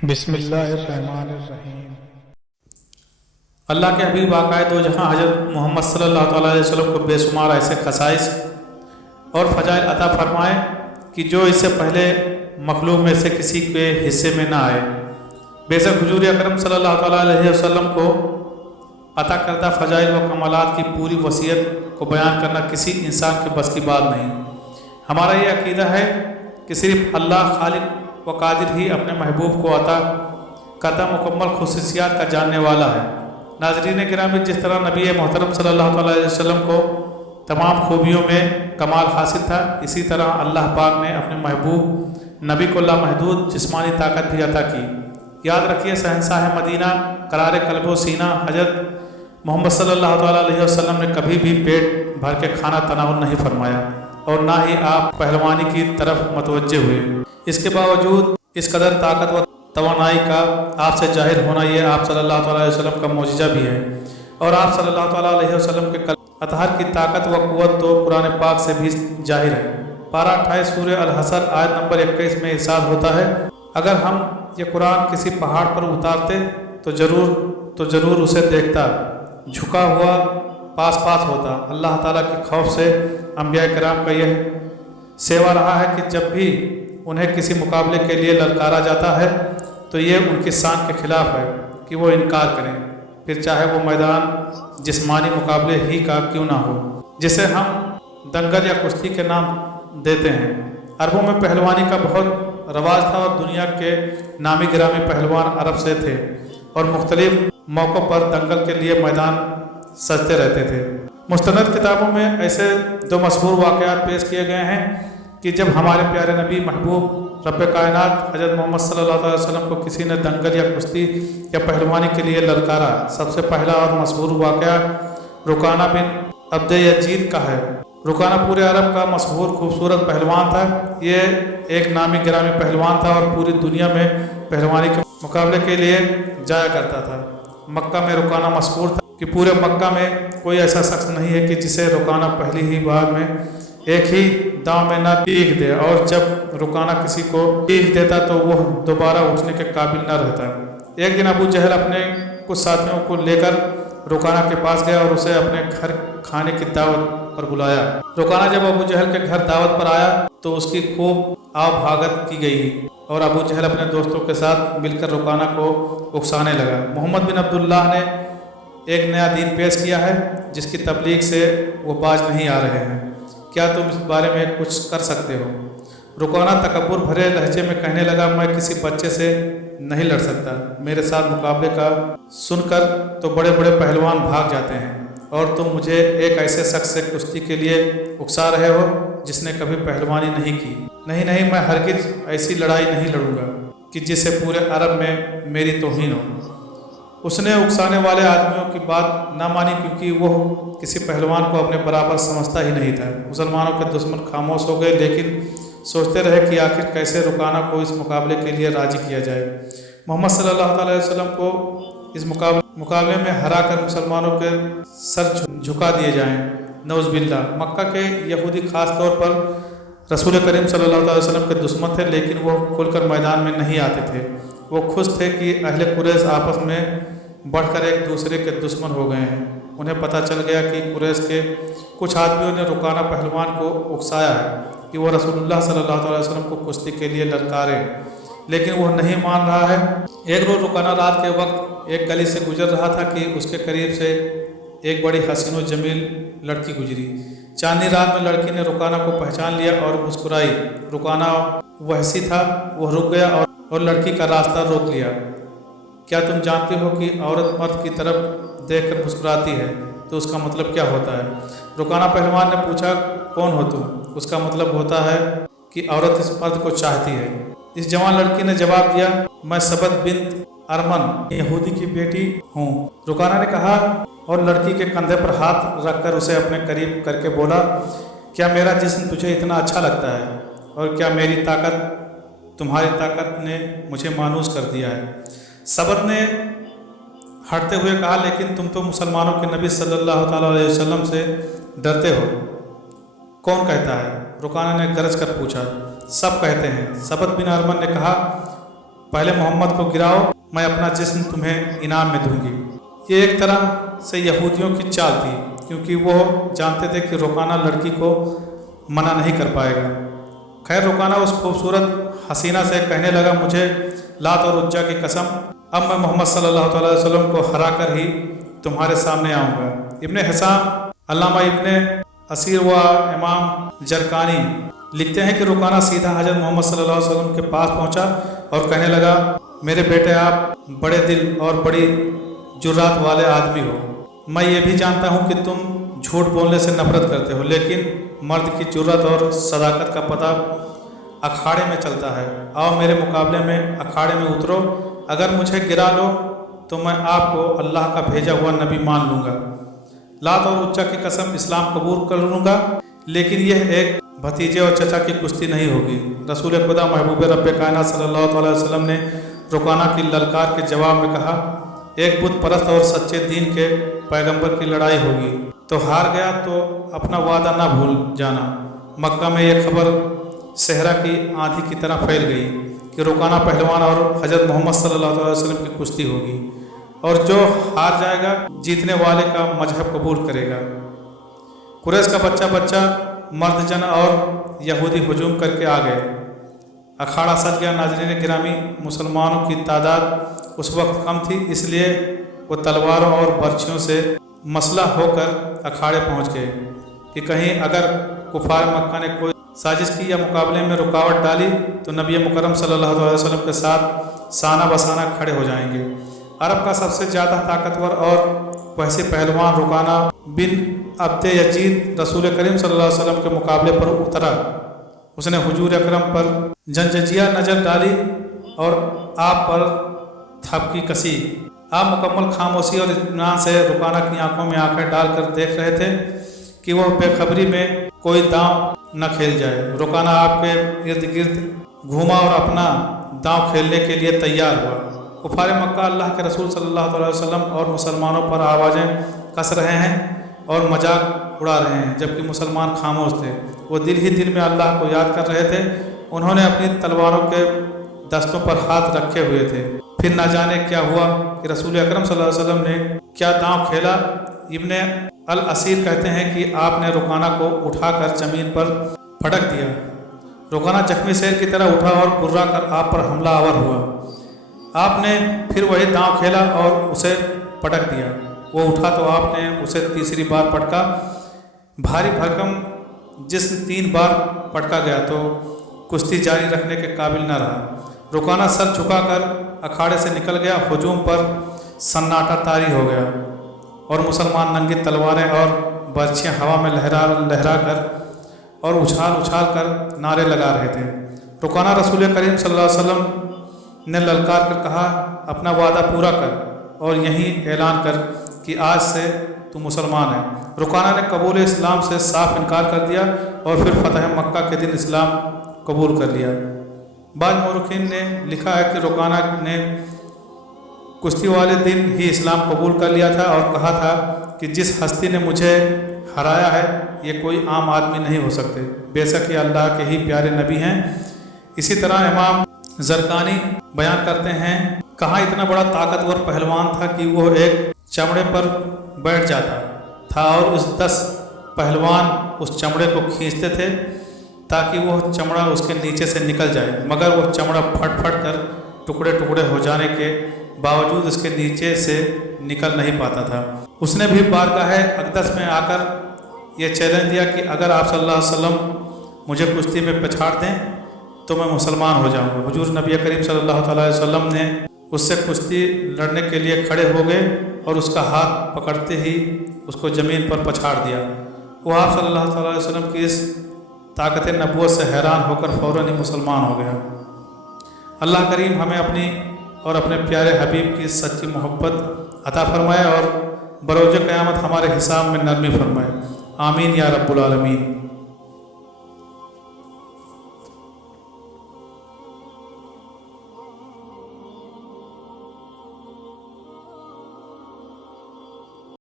बिस्मिल्लाहिर्रहमानिर्रहीम। अल्लाह के हबीब आकाए दो जहाँ हज़रत मोहम्मद सल्लल्लाहु अलैहि वसल्लम को बेशुमार ऐसे खसाइस और फ़जाइल अता फरमाए कि जो इससे पहले मखलूक में से किसी के हिस्से में ना आए। बेशक हुजूर अकरम सल्लल्लाहु अलैहि वसल्लम को अता करदा फ़जाइल व कमालात की पूरी वसीयत को बयान करना किसी इंसान के बस की बात नहीं। हमारा ये अकीदा है कि सिर्फ अल्लाह खालिक व कादिर ही अपने महबूब को अता करदा मुकम्मल खुसूसियात का जानने वाला है। नाज़रीन गिरामी, जिस तरह नबी मोहतरम सल्लल्लाहु अलैहि वसल्लम को तमाम खूबियों में कमाल हासिल था, इसी तरह अल्लाह पाक ने अपने महबूब नबी को लामहदूद जिस्मानी ताकत भी अता की। याद रखिए, शहंशाह मदीना करार कल्बो सीना हज़रत मोहम्मद सल्लल्लाहु अलैहि वसल्लम ने कभी भी पेट भर के खाना तनावुल नहीं फरमाया और ना ही आप पहलवानी की तरफ मतवज्जे हुए। इसके बावजूद इस कदर ताकत व तवानाई का आपसे जाहिर होना ये आप सल्लल्लाहु अलैहि वसल्लम का मौजिज़ा भी है। और आप सल्लल्लाहु अलैहि वसल्लम के अतहर की ताकत व क़ुव्वत तो कुरान पाक से भी जाहिर है। पारा 28 सूरह अल हसर आयत नंबर 21 में इरशाद होता है, अगर हम ये कुरान किसी पहाड़ पर उतारते तो ज़रूर उसे देखता, झुका हुआ पास पास होता। अल्लाह ताला के खौफ से अंबिया कराम का यह सेवा रहा है कि जब भी उन्हें किसी मुकाबले के लिए ललकारा जाता है तो ये उनकी शान के खिलाफ है कि वो इनकार करें, फिर चाहे वो मैदान जिस्मानी मुकाबले ही का क्यों ना हो, जिसे हम दंगल या कुश्ती के नाम देते हैं। अरबों में पहलवानी का बहुत रवाज था और दुनिया के नामी गिरामी पहलवान अरब से थे और मुख्तलिफ मौक़ों पर दंगल के लिए मैदान सजते रहते थे। मुस्तनद किताबों में ऐसे दो मशहूर वाक़यात पेश किए गए हैं कि जब हमारे प्यारे नबी महबूब रब्बे कायनात हज़रत मोहम्मद सल्लल्लाहु अलैहि वसल्लम को किसी ने दंगल या कुश्ती या पहलवानी के लिए ललकारा। सबसे पहला और मशहूर वाक़या रुकाना बिन अब्द यजीद का है। रुकाना पूरे अरब का मशहूर खूबसूरत पहलवान था। ये एक नामी गिरामी पहलवान था और पूरी दुनिया में पहलवानी के मुकाबले के लिए जाया करता था। मक्का में रुकाना मशहूर था कि पूरे मक्का में कोई ऐसा शख्स नहीं है कि जिसे रुकाना पहली ही बार में एक ही दांव में ना पीक दे, और जब रुकाना किसी को पीक देता तो वह दोबारा उठने के काबिल न रहता। एक दिन अबू जहल अपने कुछ साथियों को लेकर रुकाना के पास गया और उसे अपने घर खाने की दावत पर बुलाया। रुकाना जब अबू जहल के घर दावत पर आया तो उसकी खूब आवभागत की गई और अबू जहल अपने दोस्तों के साथ मिलकर रुकाना को उकसाने लगा। मोहम्मद बिन अब्दुल्लाह ने एक नया दीन पेश किया है जिसकी तबलीग से वो बाज नहीं आ रहे हैं, क्या तुम इस बारे में कुछ कर सकते हो? रुकाना तकब्बुर भरे लहजे में कहने लगा, मैं किसी बच्चे से नहीं लड़ सकता। मेरे साथ मुकाबले का सुनकर तो बड़े बड़े पहलवान भाग जाते हैं और तुम मुझे एक ऐसे शख्स से कुश्ती के लिए उकसा रहे हो जिसने कभी पहलवानी नहीं की। नहीं, मैं हरगिज ऐसी लड़ाई नहीं लड़ूंगा कि जिससे पूरे अरब में मेरी तौहीन हो। उसने उकसाने वाले आदमियों की बात ना मानी क्योंकि वो किसी पहलवान को अपने बराबर समझता ही नहीं था। मुसलमानों के दुश्मन खामोश हो गए, लेकिन सोचते रहे कि आखिर कैसे रुकाना को इस मुकाबले के लिए राजी किया जाए। मोहम्मद सल्लल्लाहु अलैहि वसल्लम को इस मुकाबले में हरा कर मुसलमानों के सर झुका दिए जाएं। नौज़बिल्ला। मक्का के यहूदी खास तौर पर रसूल करीम सल्लल्लाहु अलैहि वसल्लम के दुश्मन थे, लेकिन वो खुलकर मैदान में नहीं आते थे। वो खुश थे कि अहले कुरैश आपस में बढ़कर एक दूसरे के दुश्मन हो गए हैं। उन्हें पता चल गया कि कुरैश के कुछ आदमियों ने रुकाना पहलवान को उकसाया है कि वो रसूलुल्लाह सल्लल्लाहु अलैहि वसल्लम को कुश्ती के लिए ललकारे, लेकिन वह नहीं मान रहा है। एक रोज़ रुकाना रात के वक्त एक गली से गुजर रहा था कि उसके करीब से एक बड़ी हसीन व जमील लड़की गुजरी। चांदनी रात में लड़की ने रुकाना को पहचान लिया और मुस्कुराई। रुकाना वहसी था, वह रुक गया और लड़की का रास्ता रोक लिया। क्या तुम जानते हो कि औरत मर्द की तरफ देखकर मुस्कुराती है तो उसका मतलब क्या होता है? रुकाना पहलवान ने पूछा, कौन हो तुम? उसका मतलब होता है कि औरत इस मर्द को चाहती है। इस जवान लड़की ने जवाब दिया, मैं सबत बिन्त अरमन यहूदी की बेटी हूँ। रुकाना ने कहा और लड़की के कंधे पर हाथ रखकर उसे अपने करीब करके बोला, क्या मेरा जिस्म तुझे इतना अच्छा लगता है? और क्या मेरी ताकत तुम्हारी ताकत ने मुझे मानूस कर दिया है? सबत ने हटते हुए कहा, लेकिन तुम तो मुसलमानों के नबी सल्लल्लाहु अलैहि वसल्लम से डरते हो। कौन कहता है? रुकाना ने गरज कर पूछा। सब कहते हैं। सबत बिन अरमन ने कहा, पहले मोहम्मद को गिराओ, मैं अपना जिस्म तुम्हें इनाम में दूंगी। ये एक तरह से यहूदियों की चाल थी, क्योंकि वो जानते थे कि रुकाना लड़की को मना नहीं कर पाएगा। खैर रुकाना उस खूबसूरत हसीना से कहने लगा, मुझे लात और उज्जा की कसम, अब मैं मोहम्मद सल्लल्लाहु अलैहि वसल्लम को हरा कर ही तुम्हारे सामने आऊँगा। इब्ने हिसाम, अल्लामा इब्ने असीर व इमाम जरकानी लिखते हैं कि रुकाना सीधा हजरत मोहम्मद सल्लल्लाहु अलैहि वसल्लम के पास पहुंचा और कहने लगा, मेरे बेटे आप बड़े दिल और बड़ी जुर्रात वाले आदमी हो। मैं ये भी जानता हूँ कि तुम झूठ बोलने से नफरत करते हो, लेकिन मर्द की जुर्रत और सदाकत का पता अखाड़े में चलता है। आओ मेरे मुकाबले में अखाड़े में उतरो, अगर मुझे गिरा लो तो मैं आपको अल्लाह का भेजा हुआ नबी मान लूँगा। लात और उच्चा की कसम, इस्लाम कबूल कर लूँगा, लेकिन यह एक भतीजे और चचा की कुश्ती नहीं होगी। रसूल खुदा महबूब रब्बे कायनात सल्लल्लाहु अलैहि वसल्लम ने रुकाना की ललकार के जवाब में कहा, एक बुत परस्त और सच्चे दीन के पैगंबर की लड़ाई होगी, तो हार गया तो अपना वादा ना भूल जाना। मक्का में यह खबर सहरा की आंधी की तरह फैल गई कि रुकाना पहलवान और हजरत मोहम्मद सल्लल्लाहु अलैहि वसल्लम की कुश्ती होगी, और जो हार जाएगा जीतने वाले का मजहब कबूल करेगा। कुरैश का बच्चा बच्चा, मर्द जन और यहूदी हुजूम करके आ गए। अखाड़ा सज गया। नाज़रीन गिरामी, मुसलमानों की तादाद उस वक्त कम थी, इसलिए वो तलवारों और बर्छियों से मसला होकर अखाड़े पहुंच गए कि कहीं अगर कुफार मक्का ने कोई साजिश की या मुकाबले में रुकावट डाली तो नबी मुकर्रम सल्लल्लाहु अलैहि वसल्लम के साथ साना बसाना खड़े हो जाएंगे। अरब का सबसे ज़्यादा ताकतवर और वैसे पहलवान रुकाना बिन अब्द यजीद रसूल करीम सल्लल्लाहु अलैहि वसल्लम के मुकाबले पर उतरा। उसने हुजूर अकरम पर जंजिया नज़र डाली और आप पर थपकी कसी। आप मुकम्मल खामोशी और इत्मीनान से रुकाना की आंखों में आंखें डालकर देख रहे थे कि वह बेखबरी में कोई दांव न खेल जाए। रुकाना आपके इर्द गिर्द घूमा और अपना दांव खेलने के लिए तैयार हुआ। कुफार मक्का अल्लाह के रसूल सल्लल्लाहु अलैहि वसल्लम और मुसलमानों पर आवाज़ें कस रहे हैं और मजाक उड़ा रहे हैं, जबकि मुसलमान खामोश थे। वो दिल ही दिल में अल्लाह को याद कर रहे थे। उन्होंने अपनी तलवारों के दस्तों पर हाथ रखे हुए थे। फिर ना जाने क्या हुआ कि रसूल अकरम सल्लल्लाहु अलैहि वसल्लम ने क्या दांव खेला। इब्ने अल असीर कहते हैं कि आपने रुकाना को उठाकर जमीन पर पटक दिया। रुकाना जख्मी शेर की तरह उठा और गुर्रा कर आप पर हमलावर हुआ। आपने फिर वही दांव खेला और उसे पटक दिया। वो उठा तो आपने उसे तीसरी बार पटका। भारी भरकम जिस्म 3 बार पटका गया तो कुश्ती जारी रखने के काबिल न रहा। रुकाना सर झुकाकर अखाड़े से निकल गया। हुजूम पर सन्नाटा तारी हो गया और मुसलमान नंगी तलवारें और बर्छियाँ हवा में लहरा कर और उछाल कर नारे लगा रहे थे। रुकाना रसूल करीम सल्लल्लाहु अलैहि वसल्लम ने ललकार कर कहा, अपना वादा पूरा कर और यहीं ऐलान कर कि आज से तू मुसलमान है। रुकाना ने कबूल इस्लाम से साफ इनकार कर दिया और फिर फतह मक्का के दिन इस्लाम कबूल कर लिया। बाद मौरखीन ने लिखा है कि रुकाना ने कुश्ती वाले दिन ही इस्लाम कबूल कर लिया था और कहा था कि जिस हस्ती ने मुझे हराया है ये कोई आम आदमी नहीं हो सकते, बेशक ये अल्लाह के ही प्यारे नबी हैं। इसी तरह इमाम जरकानी बयान करते हैं, कहाँ इतना बड़ा ताकतवर पहलवान था कि वो एक चमड़े पर बैठ जाता था और उस 10 पहलवान उस चमड़े को खींचते थे ताकि वो चमड़ा उसके नीचे से निकल जाए, मगर वो चमड़ा फट कर टुकड़े टुकड़े हो जाने के बावजूद उसके नीचे से निकल नहीं पाता था। उसने भी बारगाह अक़दस में आकर ये चैलेंज दिया कि अगर आप सल्लल्लाहु अलैहि वसल्लम मुझे कुश्ती में पछाड़ दें तो मैं मुसलमान हो जाऊंगा। हुजूर नबी करीम सल्लल्लाहु अलैहि वसल्लम ने उससे कुश्ती लड़ने के लिए खड़े हो गए और उसका हाथ पकड़ते ही उसको ज़मीन पर पछाड़ दिया। वो आप सल्लल्लाहु अलैहि वसल्लम की इस ताकत नबूवत से हैरान होकर फ़ौरन ही मुसलमान हो गया। अल्लाह करीम हमें अपनी और अपने प्यारे हबीब की सच्ची मोहब्बत अता फरमाए और बरोज़ क़यामत हमारे हिसाब में नरमी फरमाए। आमीन या रब्बुल आलमीन।